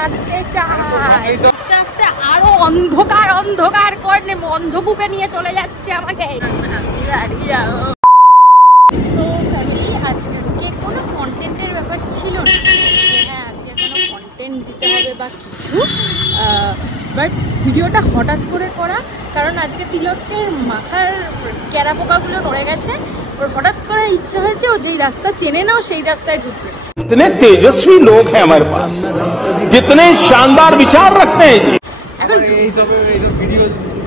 মারতে চায়। আস্তে আস্তে আরো অন্ধকার অন্ধকার করে অন্ধকূপে নিয়ে চলে যাচ্ছে আমাকে। সো ফ্যামিলি, আজকে কোনো কন্টেন্টের ব্যাপার ছিল না, হ্যাঁ আজকে কোনো কন্টেন্ট দিতে হবে বা কিছু, বাট ভিডিওটা হঠাৎ করে করা, কারণ আজকে তিলকের মাথার ক্যারা পোকাগুলো নড়ে গেছে। ওর হঠাৎ করে ইচ্ছা হয়েছে ও যেই রাস্তা চেনে না ও সেই রাস্তায় ঢুকবে। इतने तेजस्वी लोग हैं हमारे पास, कितने शानदार विचार रखते हैं जी।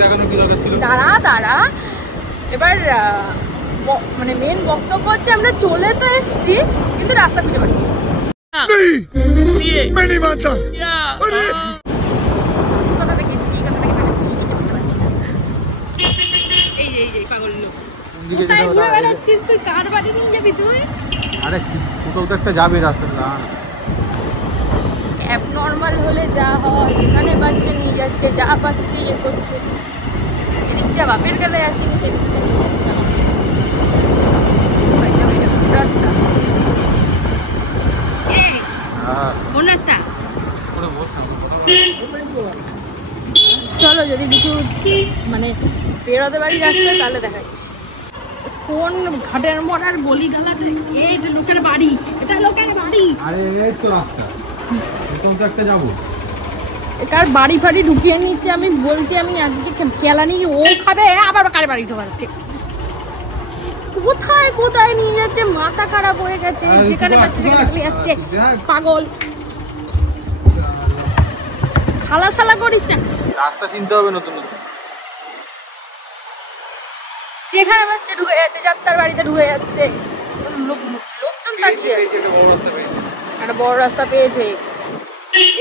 এখন দাঁড়া দাঁড়া, এবার মানে মেন বক্তব্য হচ্ছে আমরা চলে তো এসেছি কিন্তু রাস্তা খুঁজে পাচ্ছি। কোথা থেকে এসেছি, কোথা থেকে বেরোচ্ছি কিছু বুঝতে পারছি না। এই যে পাগল লোক, কোথায় ঘুরে বেড়াচ্ছিস তুই? কার বাড়ি নিয়ে যাবি তুই? আরে কোথাও তো একটা যাবে রাস্তাটা। অ্যাব নর্মাল হলে যা হয়, যেখানে পাচ্ছে নিয়ে যাচ্ছে, যা পাচ্ছে ইয়ে করছে। এদিকটা বাপের গেলে আসেনি, সেদিকটা নিয়ে যাচ্ছে আমাকে। রাস্তা কোন রাস্তা? চলো যদি কিছু মানে বেরোতে পারি রাস্তায় তাহলে দেখাচ্ছি। কোন ঘাটের মোড়ার গলি গালাটা? এই লোকের বাড়ি, এটা লোকের বাড়ি। আরে এই তো রাস্তা, কোন একটা যাবো। কার বাড়ি ফাড়ি ঢুকিয়ে নিচ্ছে। আমি বলছি আমি আজকে কেলানি ও খাবে, আবার কার বাড়ি ঢোকাচ্ছে। কোথায় কোথায় নিয়ে যাচ্ছে, মাথা খারাপ হয়ে গেছে। যেখানে পাচ্ছে সেখানে চলে যাচ্ছে, পাগল। শালা শালা করিস না, রাস্তা চিনতে হবে নতুন নতুন। যেখানে পাচ্ছে ঢুকে যাচ্ছে, যাত্রার বাড়িতে ঢুকে যাচ্ছে। লোকজন তাকিয়ে একটা বড় রাস্তা পেয়েছে।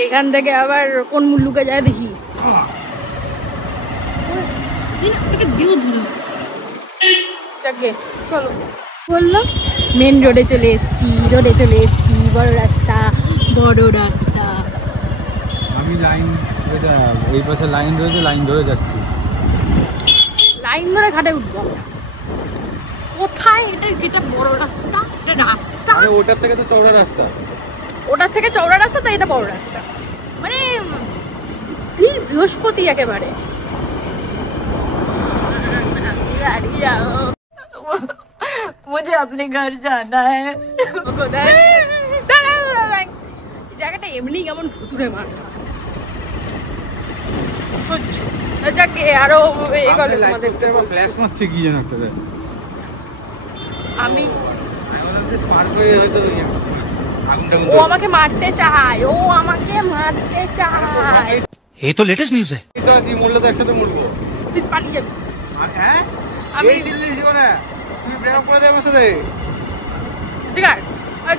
এখান থেকে আবার কোন মুল্লুকে যায় দেখি। চলো বললো মেন রোডে চলে এসছি, বড় রাস্তা বড় রাস্তা। আমি লাইন ওই পাশে লাইন রয়েছে, লাইন ধরে যাচ্ছি। লাইন ধরে ঘাটে উঠবো আমরা। কোথায় এটা বড় রাস্তা, এটা রাস্তা। আরে ওটার থেকে তো চওড়া রাস্তা। ওটার থেকে চওড়া রাস্তা, তাই এটা বড় রাস্তা। মানে বৃহস্পতি একেবারে। मुझे अपने घर जाना है। জায়গাটা এমনি কেমন ভুতুরে মার সহ্য। যাকে আরো এগোলে তোমাদের ফ্ল্যাশ মারছে কি জানো একটা। আমি পার করে হয়তো ও আমাকে মারতে চায়, ও আমাকে মারতে চায়। ये तो लेटेस्ट न्यूज़ है। এটা কি মরলে তো একসাথে মরবো। তুই পালিয়ে যাবি। হ্যাঁ আমি দিল্লি জীবনে তুমি ব্রেকআপ করে দে আমার সাথে। ঠিক আছে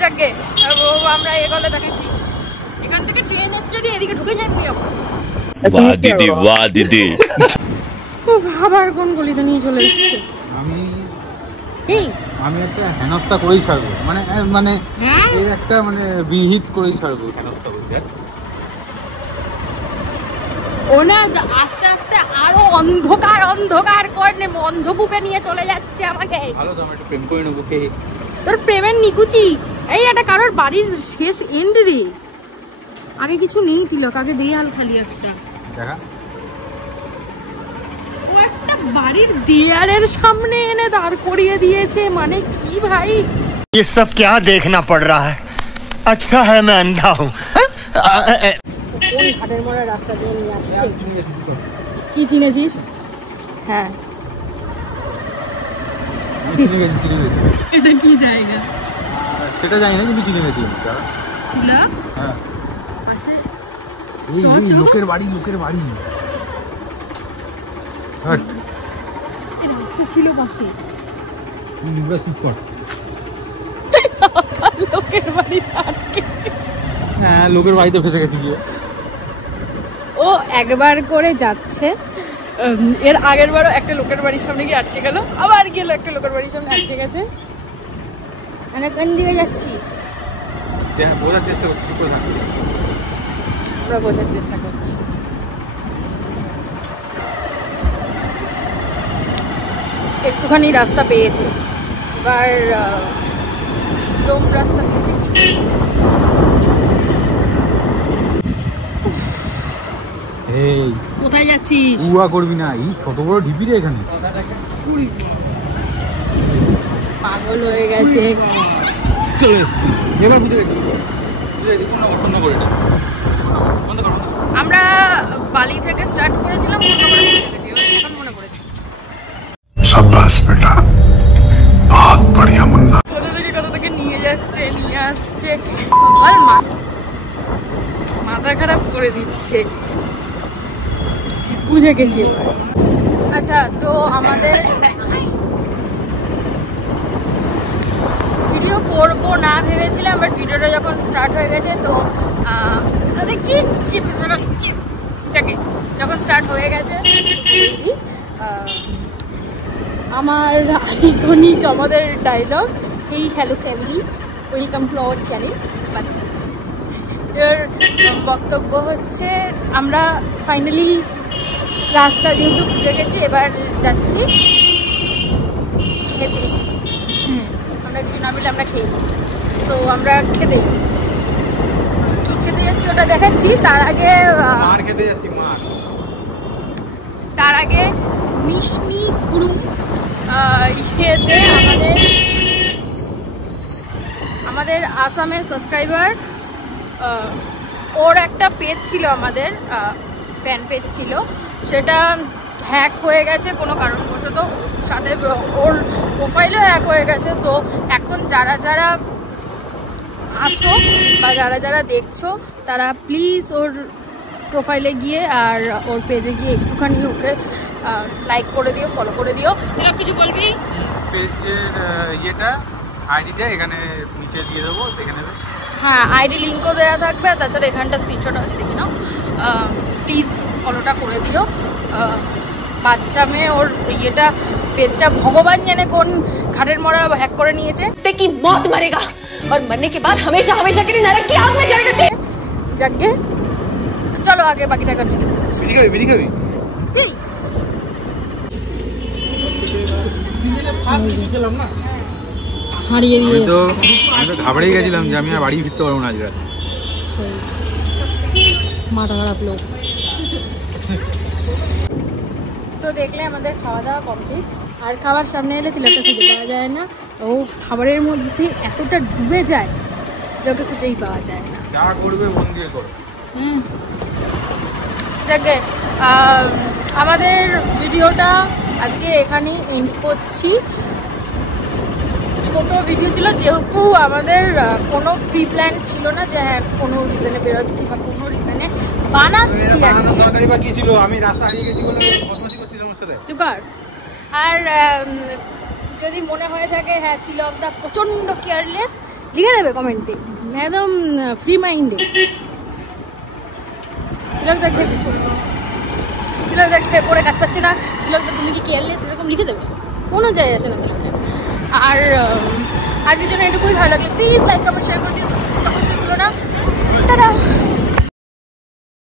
যাকে আমরা এগোলে দেখাচ্ছি। এখান থেকে ট্রেন আছে, যদি এদিকে ঢুকে যাই আমি যাবো। वाह दीदी वाह दीदी। আবার কোন গলিতে নিয়ে চলে এসেছে। আমি একটা হেনস্থা করেই ছাড়বো, মানে এর একটা মানে বিহিত করেই ছাড়বো হেনস্থা করতে। ও না আস্তে আস্তে আরো অন্ধকার অন্ধকার করে অন্ধকূপে নিয়ে চলে যাচ্ছে আমাকে। ভালো তো আমি একটু প্রেম করে নেবো। কে তোর প্রেমের নিকুচি? এই একটা কারোর বাড়ির শেষ এন্ড রে। আগে কিছু নেই তিলক, আগে দেয়াল খালি একটা দেখা। ও একটা বাড়ির দেয়ালের সামনে এনে দাঁড় করিয়ে দিয়েছে, মানে কি ভাই? ये सब क्या देखना पड़ रहा है? अच्छा है मैं अंधा हूँ। কোন ঘাটের মোড়া রাস্তা দিয়ে নিয়ে আসছে? কি চিনেছিস? হ্যাঁ এটা কি জায়গা সেটা জানি না, কিন্তু চিনে গেছি। হ্যাঁ পাশে লোকের বাড়ি, লোকের বাড়ি। রাস্তা ছিল পাশে। লোকের বাড়ি আটকেছে। হ্যাঁ লোকের বাড়িতে ফেসে গেছি গিয়ে। ও একবার করে যাচ্ছে, এর আগের বারও একটা লোকের বাড়ির সামনে গিয়ে আটকে গেল, আবার গেল একটা লোকের বাড়ির সামনে আটকে গেছে। মানে কোন দিকে যাচ্ছি বোঝার চেষ্টা করছি, আমরা বোঝার চেষ্টা করছি। একটুখানি রাস্তা পেয়েছে, এবার কিরম রাস্তা পেয়েছে কি এই কোথায় যাচ্ছিস? উয়া করবি না, এই কত বড় ঢিপি রে এখানে। পাগল হয়ে গেছে। চলে এসেছি এবার ভিতরে বন্ধ করে এটা বন্ধ কর। আমরা বালি থেকে স্টার্ট করেছিলাম, অন্য করে পৌঁছে গেছি, এখন মনে পড়েছে। शाबाश बेटा, बहुत बढ़िया मुन्ना। কোথা থেকে নিয়ে যাচ্ছে, নিয়ে আসছে, মাথা খারাপ করে দিচ্ছে, বুঝে গেছি এবার। আচ্ছা, তো আমাদের ভিডিও করবো না ভেবেছিলাম, বাট ভিডিওটা যখন স্টার্ট হয়ে গেছে তো যখন স্টার্ট হয়ে গেছে আমার আইকনিক আমাদের dialogue, hey hello family, welcome to our channel. এর বক্তব্য হচ্ছে আমরা ফাইনালি রাস্তা যেহেতু বুঝে গেছি, এবার যাচ্ছি খেতে। আমরা যদি না মিলে আমরা খেয়ে, তো আমরা খেতে যাচ্ছি। কি খেতে যাচ্ছি ওটা দেখাচ্ছি, তার আগে মার খেতে যাচ্ছি। তার আগে মিশমি গুরুম খেতে আমাদের আসামের সাবস্ক্রাইবার, ওর একটা পেজ ছিল, আমাদের ফ্যান পেজ ছিল, সেটা হ্যাক হয়ে গেছে কোনো কারণবশত, সাথে ওর প্রোফাইলও হ্যাক হয়ে গেছে। তো এখন যারা যারা আছো বা যারা যারা দেখছো, তারা প্লিজ ওর প্রোফাইলে গিয়ে আর ওর পেজে গিয়ে একটুখানি ওকে লাইক করে দিও, ফলো করে দিও। এরকম কিছু বলবি? পেজের ইয়েটা আইডিটা এখানে নিচে দিয়ে দেবো, দেখে নেবে। হ্যাঁ, আইডি লিঙ্কও দেওয়া থাকবে, তাছাড়া এখানটা স্ক্রিনশট আছে, দেখে নাও। প্লিজ ফলোটা করে দিও। বাচ্চা মেয়ে, ওর ইয়েটা পেজটা ভগবান জানে কোন ঘাটের মরা হ্যাক করে নিয়েছে। की मौत मरेगा और मरने के बाद हमेशा हमेशा के लिए नरक की आग में जलेगा। যাকে চলো আগে বাকিটা কন্টিনিউ। বিড়ি খাবি হারিয়ে দিয়ে আমি তো ঘাবড়েই গেছিলাম যে আমি আর বাড়ি ফিরতে পারবো না আজ রাতে। সেই মাথা খারাপ লোক। তো দেখলে আমাদের খাওয়া দাওয়া কমপ্লিট, আর খাবার সামনে এলে তিলকটা খুঁজে পাওয়া যায় না। ও খাবারের মধ্যে এতটা ডুবে যায় যে ওকে খুঁজেই পাওয়া যায় না। যা করবে মন দিয়ে করো। যাকে আমাদের ভিডিওটা আজকে এখানেই এন্ড করছি। ছোট ভিডিও ছিল, যেহেতু আমাদের কোনো প্রি প্ল্যান ছিল না যে হ্যাঁ কোনো রিজনে বেরোচ্ছি বা কোনো রিজনে বানাচ্ছি। আমি রাস্তা হারিয়ে গেছি বলে বদমাশি করছিলাম ওর সাথে। চুকার। আর যদি মনে হয়ে থাকে হ্যাঁ তিলকদা প্রচণ্ড কেয়ারলেস, লিখে দেবে কমেন্টে, একদম ফ্রি মাইন্ডে। তিলকদা খেয়ে পড়ে কাজ পাচ্ছে না, তিলকদা তুমি কি কেয়ারলেস, এরকম লিখে দেবে, কোনো যায় আসে না তিলকের। আর আজকের জন্য এটুকুই, ভালো লাগলে প্লিজ লাইক কমেন্ট শেয়ার করে দিও, অবশ্যই ভুলো না। টাটা।